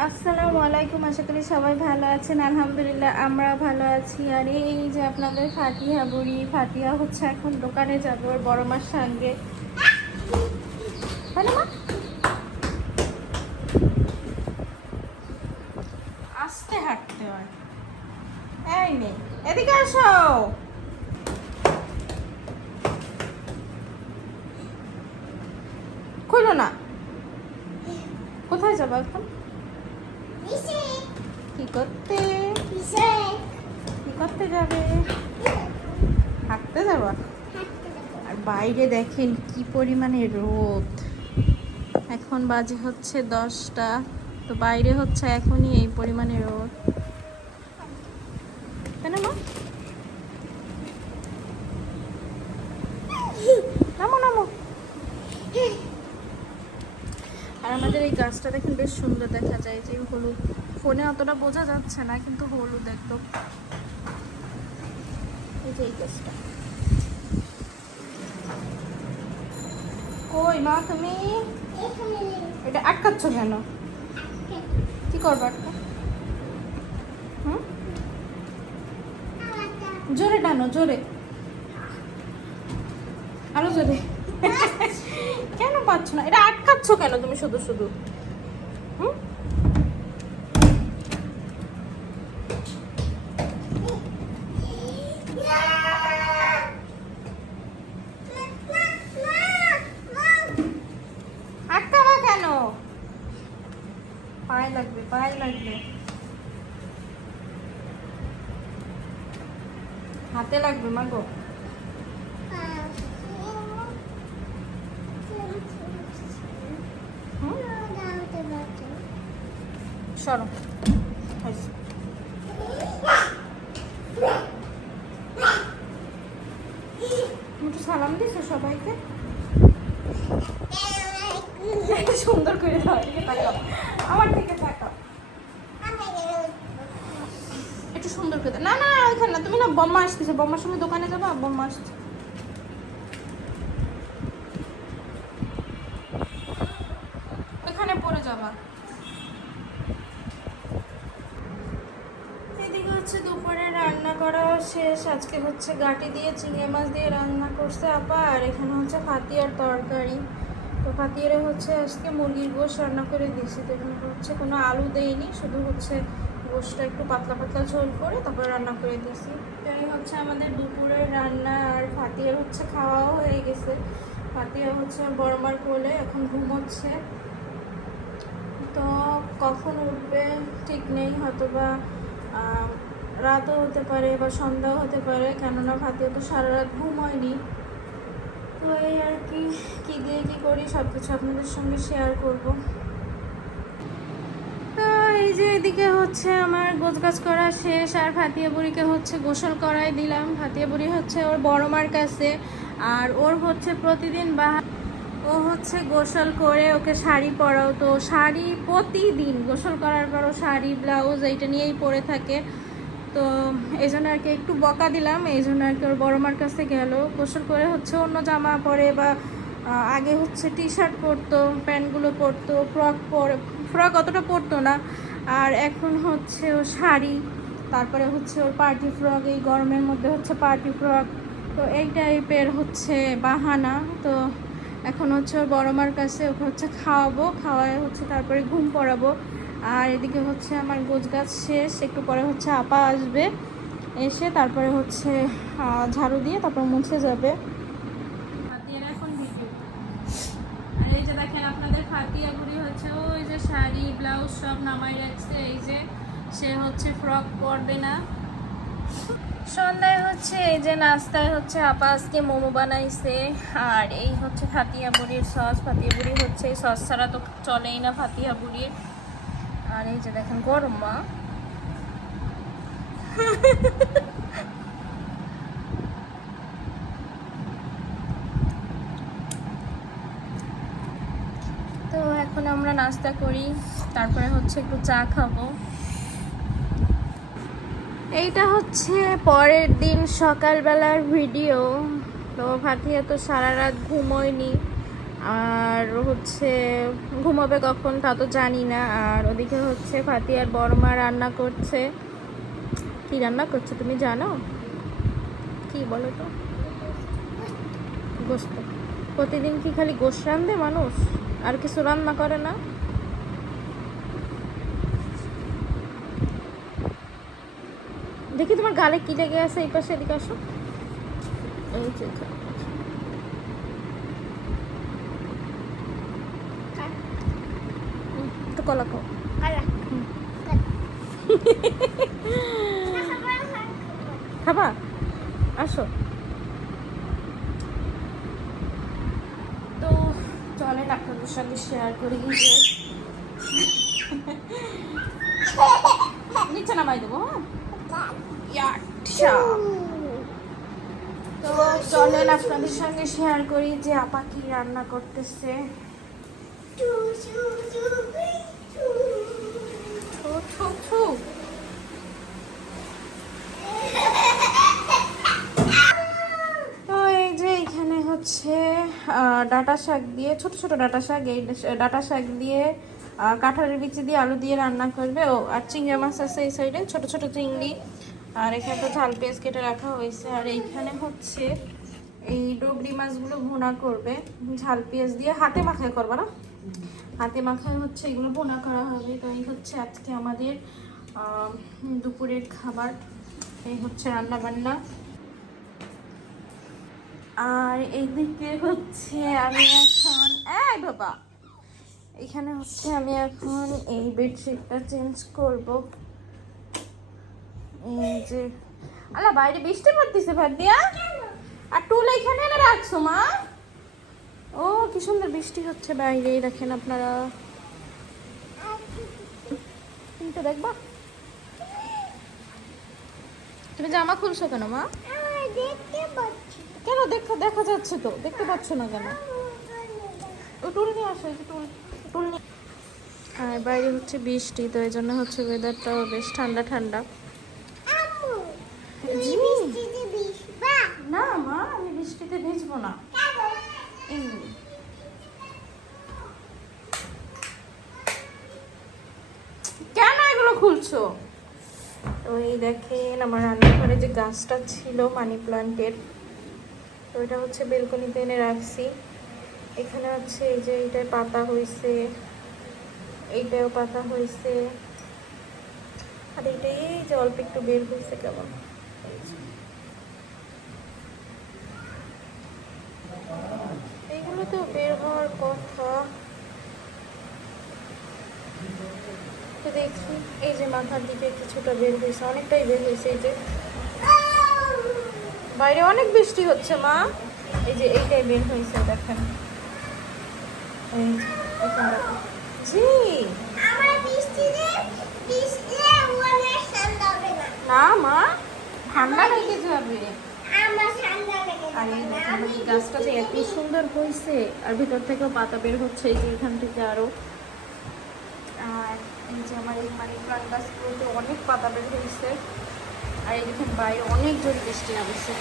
আসসালামু আলাইকুম, আশা করি সবাই ভালো আছেন। আলহামদুলিল্লাহ আমরা ভালো আছি। আর এই যে আপনাদের ফাতিহা বুড়ি, ফাতিহা হচ্ছে এখন দোকানে যাবে ওর বড় মার সঙ্গে, তাই না মা? আস্তে হাঁটতে হয়। এই নেই, এদিকে আসো। খুলো না। কোথায় যাবো এখন? কি করতে? কি করতে যাবে? হাঁটতে যাবো। আর বাইরে দেখেন কি পরিমাণে রোদ। এখন বাজে হচ্ছে 10টা, তো বাইরে হচ্ছে এখনই এই পরিমাণে রোদ, তাই না মা? নামো নামো। আর আমাদের এই গাছটা দেখেন বেশ সুন্দর দেখা যায়, যে হলুদ। ফোনে অতটা বোঝা যাচ্ছে না, কিন্তু হলুদ একদম। এই যে এই গাছটা। কই মা তুমি? এটা আটকাচ্ছ কেন? কি করবো আটকা? হুম, জোরে টানো, জোরে, আরো জোরে। কেন পাচ্ছ না? এটা আটকাচ্ছ কেন তুমি শুধু শুধু? হুম, আটকাবা কেন? পায়ে লাগবে, পায়ে লাগবে, হাতে লাগবে মা গো। সরো। একটু সালাম দিছো সবাইকে? সুন্দর করে দাও, এদিকে তাকাও, আমার দিকে তাকাও। একটু সুন্দর করে দাও। না না, ওইখানে না, তুমি না, বম্মা আসতেছে, বম্মার সঙ্গে দোকানে যাবা, বম্মা আসছে। ওইখানে পড়ে যাবা। এদিকে হচ্ছে দুপুরে রান্না করা শেষ। আজকে হচ্ছে গাটি দিয়ে চিংড়ি মাছ দিয়ে রান্না করছে আপা। আর এখানে হচ্ছে ফাতিয়ার তরকারি। তো ফাতিয়ারে হচ্ছে আজকে মুরগির গোশ রান্না করে দিয়েছি। তো এখানে হচ্ছে কোনো আলু দেইনি, শুধু হচ্ছে গোশটা একটু পাতলা পাতলা ঝোল করে তারপরে রান্না করে দিয়েছি। তো এই হচ্ছে আমাদের দুপুরের রান্না। আর ফাতিয়ার হচ্ছে খাওয়াও হয়ে গেছে। ফাতিয়া হচ্ছে বড় মার কোলে এখন ঘুমোচ্ছে। তো কখন উঠবে ঠিক নেই, হয়তো বা রাতও হতে পারে বা সন্ধ্যাও হতে পারে, কেননা ফাতিয়া তো সারা রাত ঘুম হয়নি। তো এই আর কি, কী দিয়ে কী করি সব কিছু আপনাদের সঙ্গে শেয়ার করব। তো এই যে এদিকে হচ্ছে আমার গোছগাছ করা শেষ। আর ফাতিয়া বুড়িকে হচ্ছে গোসল করাই দিলাম। ফাতিয়া বুড়ি হচ্ছে ওর বড় মার কাছে। আর ওর হচ্ছে প্রতিদিন ও হচ্ছে গোসল করে ওকে শাড়ি পরাও। তো শাড়ি প্রতিদিন গোসল করার পর ও শাড়ি ব্লাউজ এইটা নিয়েই পরে থাকে। তো এই জন্য আর কি একটু বকা দিলাম, এই জন্য আর কি ওর বড় মার কাছে গেল। গোসল করে হচ্ছে অন্য জামা পরে বা আগে হচ্ছে টি শার্ট পরতো, প্যান্টগুলো পরতো, ফ্রক অতটা পরতো না। আর এখন হচ্ছে ও শাড়ি, তারপরে হচ্ছে ওর পার্টি ফ্রক, এই গরমের মধ্যে হচ্ছে পার্টি ফ্রক। তো এই টাইপের হচ্ছে বাহানা। তো এখন হচ্ছে ওর বড় মার কাছে ওকে হচ্ছে খাওয়াবো, খাওয়ায় হচ্ছে তারপরে ঘুম পড়াবো। আর এদিকে হচ্ছে আমার গোছগাছ শেষ। একটু পরে হচ্ছে আপা আসবে, এসে তারপরে হচ্ছে ঝাড়ু দিয়ে তারপর মুছে যাবে। ফাতিয়ার এখন ভিডিও। আর এই যে দেখেন আপনাদের ফাতিয়া বুড়ি হচ্ছে ওই যে শাড়ি ব্লাউজ সব নামাই রাখছে। এই যে সে হচ্ছে ফ্রক পরবে না। সন্ধ্যায় হচ্ছে এই যে নাস্তায় হচ্ছে আপা আজকে মোমো বানাইছে। আর এই হচ্ছে ফাতিয়া বুড়ির সস। ফাতিয়া বুড়ি হচ্ছে এই সস ছাড়া তো চলেই না ফাতিয়া বুড়ির। আর এই যে দেখেন গরম মা। তো এখন আমরা নাস্তা করি, তারপরে হচ্ছে একটু চা খাবো। এইটা হচ্ছে পরের দিন সকালবেলার ভিডিও। তো ফাতিয়া তো সারা রাত ঘুমোয়নি। আর হচ্ছে ঘুমাবে কখন তা তো জানি না। আর ওদিকে হচ্ছে ফাতিয়ার বড়মা রান্না করছে। কি রান্না করছে তুমি জানো? কি বলো তো? গোস্ত। প্রতিদিন কি খালি গোস্ত রান্ধে মানুষ, আর কিছু রান্না করে না? দেখি তোমার গালে কি লেগে আছে, এই পাশে এদিকে আসো। এই যে একটু কলা খাও। খাবা? আসো। তো চলেন আপনাদের সাথে শেয়ার করি যে নিচে নামাই দেবো। হ্যাঁ, তো চলেন আপনাদের সঙ্গে শেয়ার করি যে আপা কি রান্না করতেছে। তো এই যে এখানে হচ্ছে ডাঁটা শাক দিয়ে, ছোট ছোট ডাঁটা শাক, এই ডাঁটা শাক দিয়ে কাঁঠালের বিচি দিয়ে আলু দিয়ে রান্না করবে। ও আর চিংড়ি মাছ আছে এই সাইডে, ছোট ছোট চিংড়ি। আর এখানে তো ঝাল পেঁয়াজ কেটে রাখা হয়েছে। আর এইখানে হচ্ছে এই ডগরি মাছগুলো ভুনা করবে ঝাল পেঁয়াজ দিয়ে, হাতে মাখায় করবে না, হাতে মাখায় হচ্ছে এগুলো ভুনা করা হবে। তো এই হচ্ছে আজকে আমাদের দুপুরের খাবার, এই হচ্ছে রান্না বান্না। আর এইদিকে হচ্ছে আমি এখন বাবা এখানে হচ্ছে আমি এখন এই বেডশিটটা চেঞ্জ করব। এই যে আলা বাইরে বৃষ্টি পড়তেছে ভাদিয়া, আর টুল এখানে এনে রাখছো মা? ও কি সুন্দর বৃষ্টি হচ্ছে বাইরে, দেখেন আপনারা। কিন্তু দেখবা তুমি জামা খুলছো কেন মা? কেন দেখা যাচ্ছে তো, দেখতে পাচ্ছ না কেন? ও টুল নিয়ে আসো, টুল নিয়ে। আর বাইরে হচ্ছে বৃষ্টি, তো এই জন্য হচ্ছে ওয়েদারটাও বেশ ঠান্ডা ঠান্ডা। না মা, আমি বৃষ্টিতে ভিজবো না। কেন এগুলো খুলছো? তো এই দেখেন আমার রান্নাঘরে যে গাছটা ছিল মানি প্লান্টের, তো এটা হচ্ছে বেলকনিতে এনে রাখছি। এখানে হচ্ছে এই যে এইটায় পাতা হয়েছে, এইটাও পাতা হয়েছে, আর এইটাই যে অল্প একটু বের হয়েছে কেমন। এইগুলো তো বের হওয়ার কথা। তো দেখি এই যে মাথার দিকে কিছুটা বের হয়েছে, অনেকটাই বের হয়েছে। এই যে বাইরে অনেক বৃষ্টি হচ্ছে মা, এই যে এইটাই বের হয়েছে দেখেন। জি না মা, ঠান্ডা লেগে যাবে। আর এই দেখেন গাছটা যে এত সুন্দর হয়েছে, আর ভিতর থেকেও পাতা বের হচ্ছে এই যে এখান থেকে আরো। আর এই যে আমার এই মানি প্লান্ট গাছগুলোতে অনেক পাতা বের হয়েছে। আর এই দেখেন বাইরে অনেক জোর বৃষ্টি নামছে।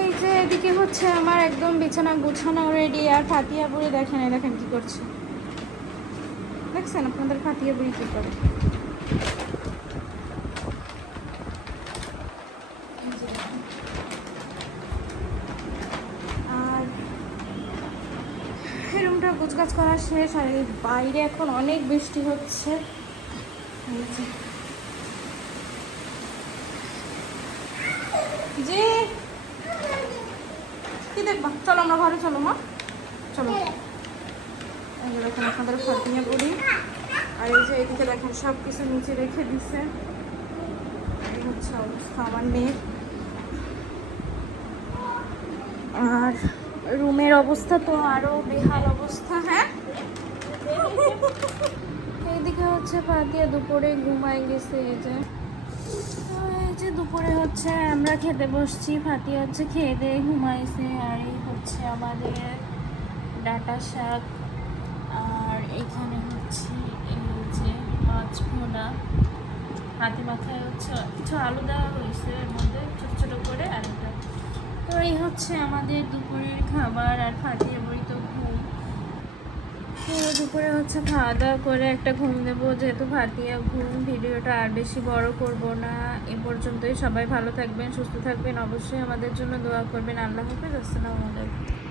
এই যে এদিকে হচ্ছে আমার একদম বিছানা গুছানো রেডি। আর ফাতিয়া বুড়ি দেখেন, দেখেন কি করছে, দেখছেন আপনাদের ফাতিয়া বুড়ি কি করে। আর রুমটা গোছগাছ করা শেষ। আর এই বাইরে এখন অনেক বৃষ্টি হচ্ছে। যে কি দেখবা, চলো আমরা ঘরে, চলো মা চলো। এই যে দেখেন আপনাদের ফাতিয়া বুড়ি। আর এই যে এদিকে দেখেন সব কিছু নিচে রেখে দিছে। এই হচ্ছে অবস্থা আমার মেয়ের। আর রুমের অবস্থা তো আরো বেহাল অবস্থা। হ্যাঁ এইদিকে হচ্ছে ফাতিয়া দুপুরে ঘুমাই গেছে। এই যে দুপুরে হচ্ছে আমরা খেতে বসছি, ফাতিয়া হচ্ছে খেয়ে দিয়ে ঘুমাইছে। আর এই হচ্ছে আমাদের ডাঁটা শাক, আর এখানে হচ্ছে এই যে মাছ ভুনা। হাতে মাথায় হচ্ছে কিছু আলু দেওয়া হয়েছে এর মধ্যে ছোটো ছোটো করে আলুটা। তো এই হচ্ছে আমাদের দুপুরের খাবার। আর ফাটিয়ে বই তো ঘুম, তো দুপুরে হচ্ছে খাওয়া দাওয়া করে একটা ঘুম দেবো, যেহেতু ফাটিয়া ঘুম। ভিডিওটা আর বেশি বড় করব না, এ পর্যন্তই। সবাই ভালো থাকবেন, সুস্থ থাকবেন, অবশ্যই আমাদের জন্য দোয়া করবেন। আল্লাহ হাফেজ, আসসালামু আলাইকুম।